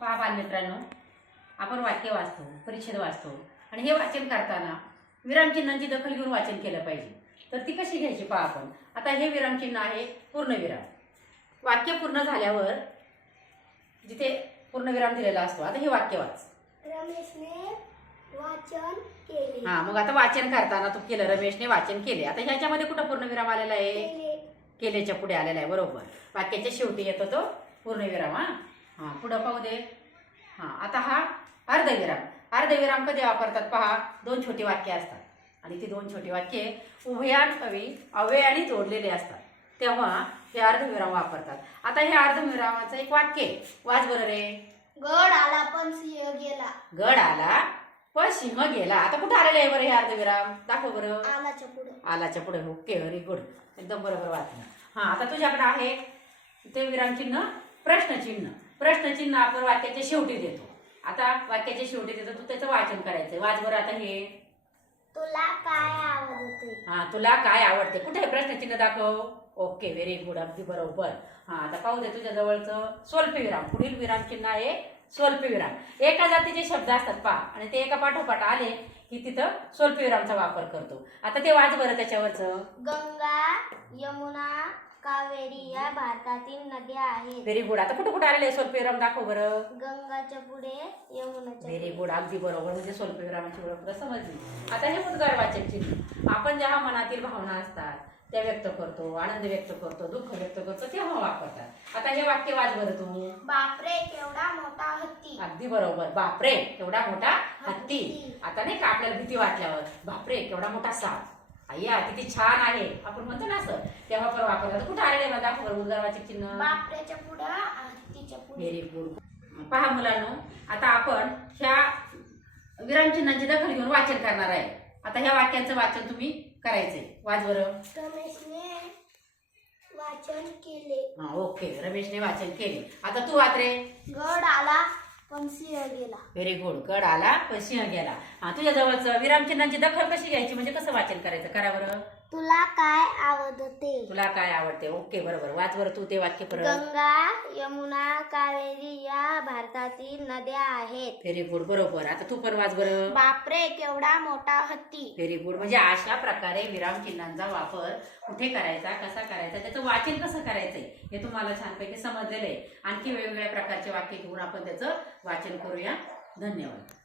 पहा बालमित्रांनो आपण वाक्य वाचतो परिच्छेद वाचतो. आणि हे वाचन करताना विरामचिन्हांची दखल घेऊन वाचन केलं पाहिजे. तर ती कशी घ्यायची पहा आपण. आता हे विरामचिन्ह आहे पूर्णविराम वाक्य पूर्ण झाल्यावर जिथे पूर्णविराम दिलेला असतो आता हे वाक्य वाच. रमेशने वाचन केले. हा मग आता वाचन करताना तू केलं रमेशने वाचन केले. आता ह्याच्यामध्ये कुठं पूर्णविराम आलेला आहे? केले. केलेच्या पुढे आलेला आहे बरोबर. वाक्याच्या शेवटी येतो तो पूर्णविराम हा. हा पुढं पाहू दे. हा आता हा अर्धविराम. अर्धविराम कधी वापरतात पहा? दोन छोटी वाक्य असतात. आणि ती दोन छोटी वाक्ये उभयान्वयी अव्ययाने जोडलेले असतात. तेव्हा हे अर्धविराम वापरतात. आता हे अर्धविरामाचं एक वाक्य. वाच बरं रे. गड आला पण सिंह गेला. गड आला पण सिंह गेला. आता कुठं आलेलं आहे बरं हे अर्धविराम? दाखव बरं. आलाच्या पुढे. आलाच्या पुढे. ओके व्हेरी गुड एकदम बरोबर वाचलं. हां आता तुझ्याकडे आहे ते विरामचिन्ह प्रश्नचिन्ह प्रश्नचिन्ह आपण वाक्याच्या शेवटी देतो. आता वाक्याच्या शेवटी देतो तू त्याचं वाचन करायचं वाच बरं आता हे. तुला काय आवडते? हां तुला काय आवडते? कुठे प्रश्नचिन्ह दाखव? ओके व्हेरी गुड अगदी बरोबर. हां आता पाहू दे तुझ्या जवळचं. स्वल्पविराम पुढील विरामचिन्ह आहे स्वल्पविराम एका जातीचे शब्द असतात पा. आणि ते एका पाठोपाठ आले की तिथं स्वल्पविरामचा वापर करतो. आता ते वाच बरं त्याच्यावरचं. गंगा यमुना कावेरी या भारतातील नद्या आहेत. व्हेरी गुड आता कुठं कुठं आलेलं स्वल्पविराम दाखव बरं. गंगाच्या पुढे यमुनाच्या व्हेरी गुड अगदी बरोबर. म्हणजे स्वल्पविरामाची ओळख तुला समजली. आता हे उद्गार वाचन आपण जेव्हा मनातील भावना असतात त्या व्यक्त करतो आनंद व्यक्त करतो दुःख व्यक्त करतो तेव्हा वापरतात. आता हे वाक्य वाच बरं तू बापरे केवढा मोठा अगदी बरोबर. बापरे केवढा मोठा हत्ती. आता नाही का आपल्याला भीती वाटल्यावर? बापरे केवढा मोठा साप. अय्या किती छान आहे. आपण म्हणतो ना असं तेव्हा पण वापरतात. कुठं आलेलं आहे दाखव चिन्ह? बापरेच्या पुढे हत्तीच्या पुढे. व्हेरी गुड पहा मुलांनो आता आपण ह्या विरामचिन्हांची दखल घेऊन वाचन करणार आहे. आता ह्या वाक्यांचं वाचन तुम्ही करायचंय. वाच बरं. रमेशने वाचन केले. हा ओके. रमेशने वाचन केले. आता तू वाच रे. गड आला. पण सिंह गेला. व्हेरी गुड गड आला पण सिंह गेला. हा तुझ्या जवळचं विरामचिन्हांची दखल कशी घ्यायची? म्हणजे कसं वाचन करायचं? करा बरं. तुला काय आवडते? तुला काय आवडते? ओके बरोबर. वाच बरं तू ते वाक्य परत. गंगा यमुना कावेरी या भारतातील नद्या आहेत. व्हेरी गुड बरोबर. आता तू पण वाच बरं. बापरे केवढा मोठा हत्ती. व्हेरी गुड म्हणजे अशा प्रकारे विरामचिन्हांचा वापर कुठे करायचा कसा करायचा त्याचं वाचन कसं करायचंय हे तुम्हाला छानपैकी समजलेलं आहे. आणखी वेगवेगळ्या प्रकारचे वाक्य घेऊन आपण त्याचं वाचन करूया. धन्यवाद.